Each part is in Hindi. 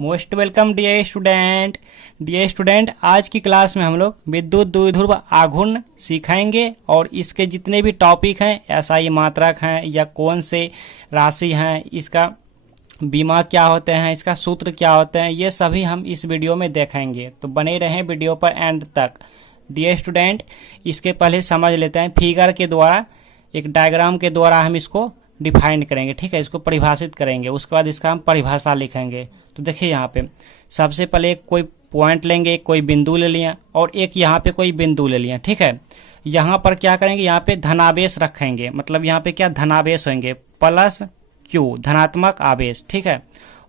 Most welcome dear student. आज की क्लास में हम लोग विद्युत द्विध्रुव आघूर्ण सीखेंगे और इसके जितने भी टॉपिक हैं, एसआई मात्रक हैं या कौन से राशि हैं, इसका बीमा क्या होते हैं, इसका सूत्र क्या होते हैं, ये सभी हम इस वीडियो में देखेंगे। तो बने रहें वीडियो पर एंड तक। डियर स्टूडेंट, इसके पहले समझ लेते हैं फिगर के द्वारा, एक डायग्राम के द्वारा हम इसको डिफाइन करेंगे। ठीक है, इसको परिभाषित करेंगे, उसके बाद इसका हम परिभाषा लिखेंगे। तो देखिए यहाँ पे सबसे पहले कोई पॉइंट लेंगे, कोई बिंदु ले लिया और एक यहाँ पे कोई बिंदु ले लिया। ठीक है, यहाँ पर क्या करेंगे, यहाँ पे धनावेश रखेंगे, मतलब यहाँ पे क्या धनावेश होंगे, प्लस क्यू धनात्मक आवेश। ठीक है,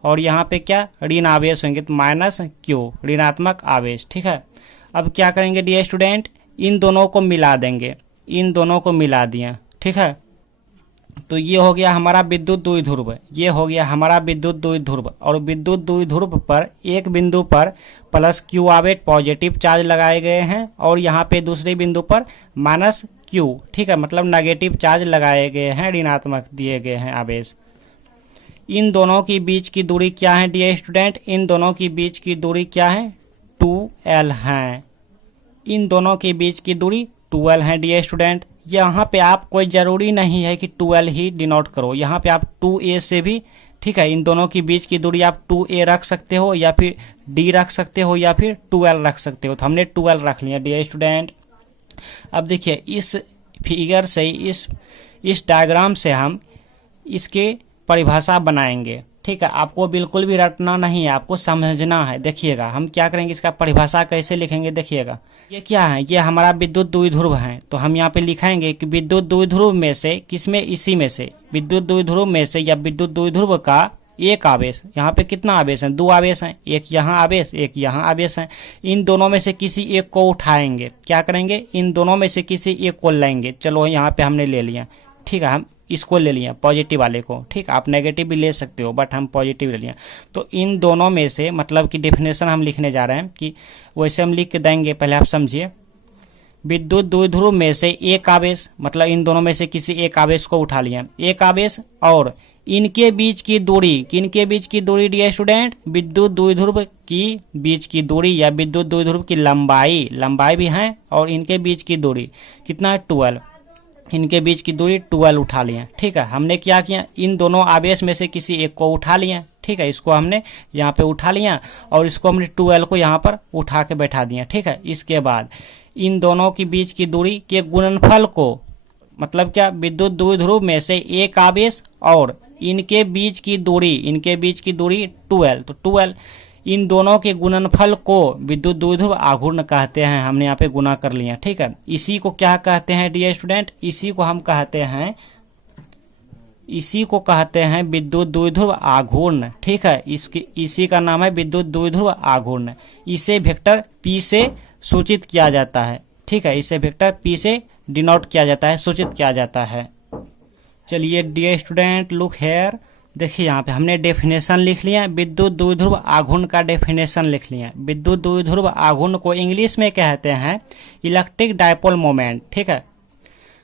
और यहाँ पे क्या ऋण आवेश होंगे, तो माइनस क्यू ऋणात्मक आवेश। ठीक है, अब क्या करेंगे डियर स्टूडेंट, इन दोनों को मिला देंगे, इन दोनों को मिला दिया। ठीक है, तो ये हो गया हमारा विद्युत द्विध्रुव, ये हो गया हमारा विद्युत द्विध्रुव। और विद्युत द्विध्रुव पर एक बिंदु पर प्लस क्यू आवेश पॉजिटिव चार्ज लगाए गए हैं और यहाँ पे दूसरे बिंदु पर माइनस क्यू, ठीक है, मतलब नेगेटिव चार्ज लगाए गए हैं, ऋणात्मक दिए गए हैं आवेश। इन दोनों की बीच की दूरी क्या है डियर स्टूडेंट, इन दोनों की बीच की दूरी क्या है, 2L है। इन दोनों के बीच की दूरी 2L है डियर स्टूडेंट। यहाँ पे आप कोई ज़रूरी नहीं है कि 2L ही डिनोट करो, यहाँ पे आप 2A से भी, ठीक है, इन दोनों के बीच की दूरी आप 2A रख सकते हो या फिर D रख सकते हो या फिर 2L रख सकते हो। तो हमने 2L रख लिया डियर स्टूडेंट। अब देखिए इस फिगर से, इस डायग्राम से हम इसके परिभाषा बनाएंगे। ठीक है, आपको बिल्कुल भी रटना नहीं है, आपको समझना है। देखिएगा हम क्या करेंगे, इसका परिभाषा कैसे लिखेंगे। देखिएगा ये क्या है, ये हमारा विद्युत द्विध्रुव है। तो हम यहाँ पे लिखेंगे कि विद्युत द्विध्रुव में से, किसमें, इसी में से, विद्युत द्विध्रुव में से या विद्युत द्विध्रुव का एक आवेश, यहाँ पे कितना आवेश है, 2 आवेश हैं, एक यहाँ आवेश एक यहाँ आवेश है। इन दोनों में से किसी एक को उठाएंगे, क्या करेंगे, इन दोनों में से किसी एक को लेंगे। चलो यहाँ पे हमने ले लिया, ठीक है, हम इसको ले लिया पॉजिटिव वाले को। ठीक, आप नेगेटिव भी ले सकते हो बट हम पॉजिटिव ले लिया। तो इन दोनों में से, मतलब कि डेफिनेशन हम लिखने जा रहे हैं कि वैसे हम लिख के देंगे, पहले आप समझिए। विद्युत द्विध्रुव में से एक आवेश, मतलब इन दोनों में से किसी एक आवेश को उठा लिया, एक आवेश, और इनके बीच की दूरी, किनके बीच की दूरी डियर स्टूडेंट, विद्युत द्विध्रुव की बीच की दूरी या विद्युत द्विध्रुव की लंबाई भी है, और इनके बीच की दूरी कितना है, 2L, इनके बीच की दूरी 2L उठा लिया। ठीक है, हमने क्या किया, इन दोनों आवेश में से किसी एक को उठा लिया। ठीक है, इसको हमने यहाँ पे उठा लिया और इसको हमने 2L को यहाँ पर उठा के बैठा दिया। ठीक है, इसके बाद इन दोनों के बीच की दूरी के गुणनफल को, मतलब क्या, विद्युत द्विध्रुव में से एक आवेश और इनके बीच की दूरी 2L, तो 2L, इन दोनों के गुणनफल को विद्युत द्विध्रुव आघूर्ण कहते हैं। हमने यहाँ पे गुना कर लिया। ठीक है, इसी को क्या कहते हैं डियर स्टूडेंट, इसी को हम कहते हैं, इसी को कहते हैं विद्युत द्विध्रुव आघूर्ण। ठीक है, इसी का नाम है विद्युत द्विध्रुव आघूर्ण। इसे वेक्टर P से सूचित किया जाता है। ठीक है, इसे वेक्टर P से डिनोट किया जाता है, सूचित किया जाता है। चलिए डियर स्टूडेंट, लुक हेयर, देखिए यहाँ पे हमने डेफिनेशन लिख लिया, विद्युत द्विध्रुव आघूर्ण का डेफिनेशन लिख लिया। विद्युत द्विध्रुव आघूर्ण को इंग्लिश में कहते हैं इलेक्ट्रिक डायपोल मोमेंट। ठीक है,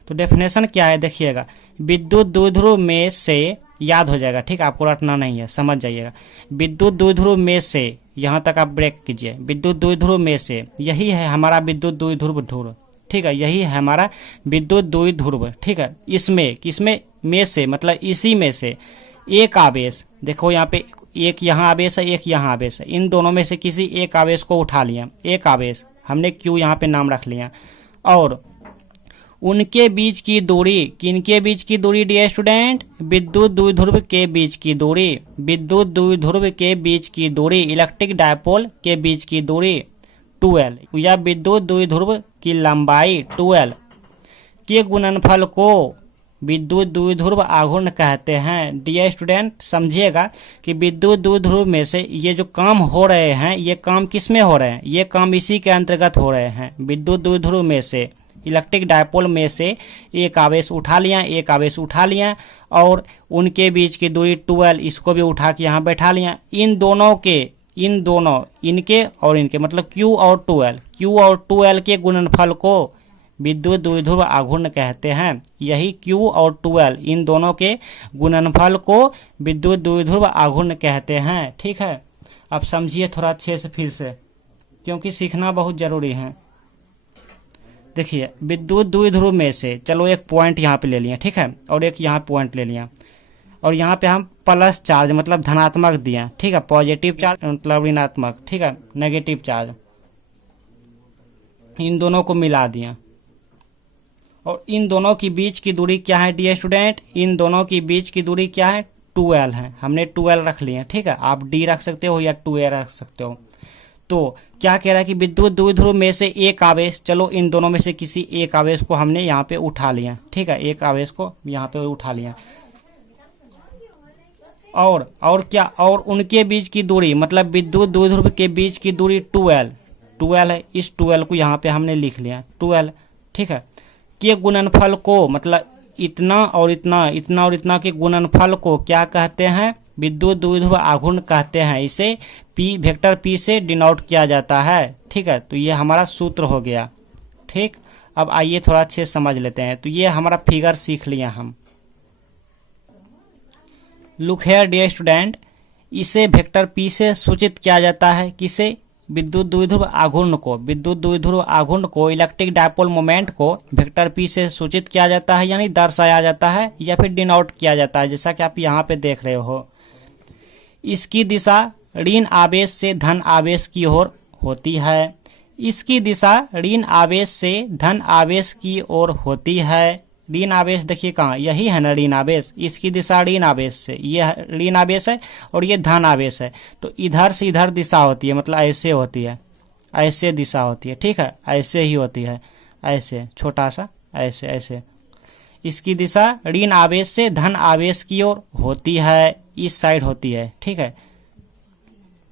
तो डेफिनेशन क्या है देखिएगा, विद्युत द्विध्रुव में से, याद हो जाएगा, ठीक है, आपको रटना नहीं है, समझ जाइएगा। विद्युत द्विध्रुव में से, यहाँ तक आप ब्रेक कीजिए, विद्युत द्विध्रुव में से, यही है हमारा विद्युत द्विध्रुव। ठीक है, यही है हमारा विद्युत द्विध्रुव। ठीक है, इसमें, किसमें, में से, मतलब इसी में से एक आवेश, देखो यहाँ पे एक यहाँ आवेश है, एक यहाँ आवेश है, इन दोनों में से किसी एक आवेश को उठा लिया, एक आवेश, हमने क्यू यहाँ पे नाम रख लिया, और उनके बीच की दूरी, किनके बीच की दूरी डियर स्टूडेंट, विद्युत द्विध्रुव के बीच की दूरी, विद्युत द्विध्रुव के बीच की दूरी, इलेक्ट्रिक डायपोल के बीच की दूरी 2L या विद्युत द्विध्रुव की लंबाई 2L के गुणनफल को विद्युत द्विध्रुव आघूर्ण कहते हैं। डियर स्टूडेंट समझिएगा कि विद्युत द्विध्रुव में से ये जो काम हो रहे हैं, ये काम किस में हो रहे हैं, ये काम इसी के अंतर्गत हो रहे हैं। विद्युत द्विध्रुव में से, इलेक्ट्रिक डायपोल में से एक आवेश उठा लिया और उनके बीच की दूरी 2L, इसको भी उठा के यहाँ बैठा लिया। इन दोनों इनके और इनके, मतलब Q और 2L के गुणनफल को विद्युत द्विध्रुव आघूर्ण कहते हैं। यही Q और 2L, इन दोनों के गुणनफल को विद्युत द्विध्रुव आघूर्ण कहते हैं। ठीक है, अब समझिए थोड़ा अच्छे से फिर से, क्योंकि सीखना बहुत जरूरी है। देखिए विद्युत द्विध्रुव में से चलो एक पॉइंट यहाँ पे ले लिया, ठीक है, और एक यहाँ पॉइंट ले लिया, और यहाँ पे हम प्लस चार्ज मतलब धनात्मक दिया, ठीक है, पॉजिटिव चार्ज मतलब ऋणात्मक, ठीक है, नेगेटिव चार्ज, इन दोनों को मिला दिया। और इन दोनों की बीच की दूरी क्या है डियर स्टूडेंट? इन दोनों की बीच की दूरी क्या है? 2L है। हमने 2L रख लिया, ठीक है, आप D रख सकते हो या 2A रख सकते हो। तो क्या कह रहा है कि विद्युत द्विध्रुव में से एक आवेश, चलो इन दोनों में से किसी एक आवेश को हमने यहाँ पे उठा लिया, ठीक है, एक आवेश को यहाँ पे उठा लिया, और क्या, और उनके बीच की दूरी मतलब विद्युत द्विध्रुव के बीच की दूरी 2L है। इस 2L को यहाँ पे हमने लिख लिया 2L, ठीक है, के गुणनफल को मतलब इतना और इतना, इतना और इतना के गुणनफल को क्या कहते हैं? विद्युत द्विध्रुव आघूर्ण कहते हैं। इसे P वेक्टर P से डिनोट किया जाता है, ठीक है। तो ये हमारा सूत्र हो गया, ठीक। अब आइए थोड़ा अच्छे से समझ लेते हैं। तो ये हमारा फिगर सीख लिया हम। लुक हियर डियर स्टूडेंट, इसे वेक्टर P से सूचित किया जाता है। किसे? विद्युत द्विध्रुव आघूर्ण को। विद्युत द्विध्रुव आघूर्ण को, इलेक्ट्रिक डायपोल मोमेंट को वेक्टर P से सूचित किया जाता है, यानी दर्शाया जाता है या फिर डिनोट किया जाता है, जैसा कि आप यहाँ पे देख रहे हो। इसकी दिशा ऋण आवेश से धन आवेश की ओर होती है। इसकी दिशा ऋण आवेश से धन आवेश की ओर होती है। ऋण आवेश देखिए कहाँ, यही है ना ऋण आवेश। इसकी दिशा ऋण आवेश से, ये ऋण आवेश है और ये धन आवेश है। तो इधर से इधर दिशा होती है, मतलब ऐसे होती है, ऐसे दिशा होती है, ठीक है, ऐसे ही होती है, ऐसे छोटा सा ऐसे ऐसे। इसकी दिशा ऋण आवेश से धन आवेश की ओर होती है, इस साइड होती है, ठीक है।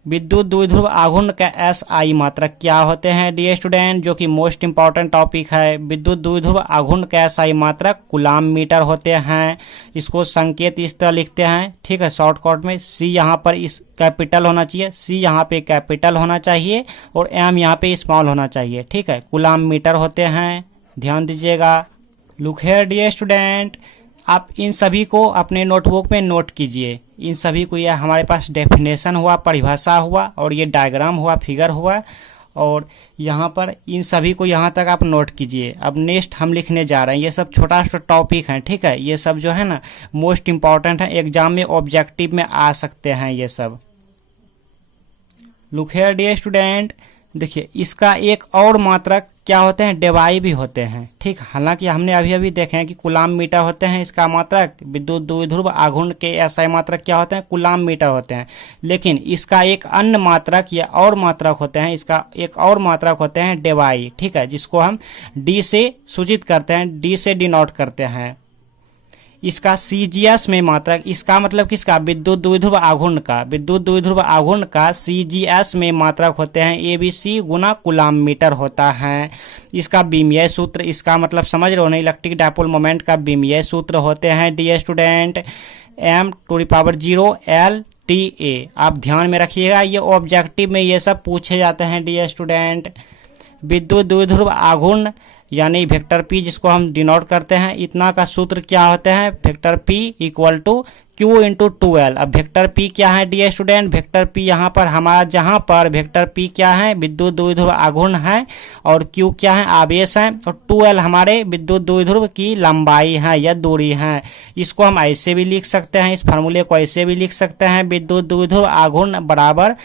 विद्युत द्विध्रुव आघूर्ण का SI मात्रक क्या होते हैं डियर स्टूडेंट, जो कि मोस्ट इंपॉर्टेंट टॉपिक है। विद्युत द्विध्रुव आघूर्ण का SI मात्रक कूलाम मीटर होते हैं। इसको संकेत इस तरह लिखते हैं, ठीक है, शॉर्टकट में। C यहाँ पर इस कैपिटल होना चाहिए, C यहाँ पे कैपिटल होना चाहिए और M यहाँ पे स्मॉल होना चाहिए, ठीक है। कूलाम मीटर होते हैं, ध्यान दीजिएगा। लुक हियर डियर स्टूडेंट, आप इन सभी को अपने नोटबुक में नोट कीजिए। इन सभी को, यह हमारे पास डेफिनेशन हुआ, परिभाषा हुआ, और ये डायग्राम हुआ, फिगर हुआ, और यहाँ पर इन सभी को यहाँ तक आप नोट कीजिए। अब नेक्स्ट हम लिखने जा रहे हैं। ये सब छोटा छोटा टॉपिक हैं, ठीक है, ये सब जो है ना मोस्ट इंपॉर्टेंट है, एग्जाम में ऑब्जेक्टिव में आ सकते हैं ये सब। लुक हियर डियर स्टूडेंट, देखिए इसका एक और मात्रक क्या होते हैं? डेबाई भी होते हैं, ठीक। हालांकि हमने अभी अभी देखे हैं कि कूलाम मीटर होते हैं इसका मात्रक। विद्युत द्विध्रुव आघूर्ण के SI मात्रक क्या होते हैं? कूलाम मीटर होते हैं। लेकिन इसका एक अन्य मात्रक या और मात्रक होते हैं, इसका एक और मात्रक होते हैं डेबाई, ठीक है, जिसको हम D से सूचित करते हैं, D से डिनोट करते हैं। इसका CGS में मात्रक, इसका मतलब किसका? विद्युत द्विध्रुव आघूर्ण का। विद्युत द्विध्रुव आघूर्ण का CGS में मात्रक होते हैं ABC गुना कूलाम मीटर होता है। इसका बीमीय सूत्र, इसका मतलब समझ रहे हो ना, इलेक्ट्रिक डायपोल मोमेंट का बीमीय सूत्र होते हैं डियर स्टूडेंट m⁴ LTA। आप ध्यान में रखिएगा, ये ऑब्जेक्टिव में ये सब पूछे जाते हैं डियर स्टूडेंट। विद्युत द्विध्रुव आघूर्ण यानी वेक्टर P जिसको हम डिनोट करते हैं, इतना का सूत्र क्या होते हैं? Vector P equal to Q into 2L। अब वेक्टर P क्या है डियर स्टूडेंट? वेक्टर P यहाँ पर हमारा, जहाँ पर वेक्टर P क्या है? विद्युत द्विध्रुव आघूर्ण है, और Q क्या है? आवेश है, और 2L हमारे विद्युत द्विध्रुव की लंबाई है या दूरी है। इसको हम ऐसे भी लिख सकते हैं, इस फार्मूले को ऐसे भी लिख सकते हैं, विद्युत द्विध्रुव आघूर्ण बराबर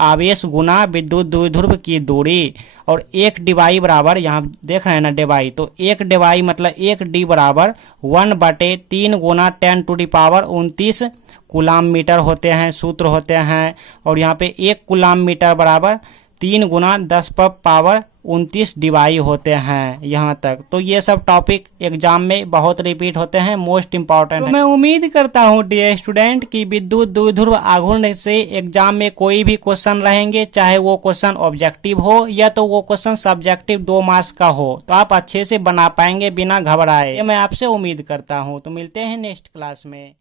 आवेश गुना विद्युत द्विध्रुव की दूरी, और एक डिवाई बराबर, यहाँ देख रहे हैं ना डिवाई, तो एक डिवाई मतलब एक D बराबर 1/3 गुना 10⁻29 कूलाम मीटर होते हैं, सूत्र होते हैं। और यहाँ पे एक कूलाम मीटर बराबर 3 गुना 10⁻29 डिवाई होते हैं यहाँ तक। तो ये सब टॉपिक एग्जाम में बहुत रिपीट होते हैं, मोस्ट इंपॉर्टेंट। तो मैं उम्मीद करता हूँ डियर स्टूडेंट कि विद्युत द्विध्रुव आघूर्ण से एग्जाम में कोई भी क्वेश्चन रहेंगे, चाहे वो क्वेश्चन ऑब्जेक्टिव हो या तो वो क्वेश्चन सब्जेक्टिव 2 मार्क्स का हो, तो आप अच्छे से बना पाएंगे बिना घबराए, ये मैं आपसे उम्मीद करता हूँ। तो मिलते हैं नेक्स्ट क्लास में।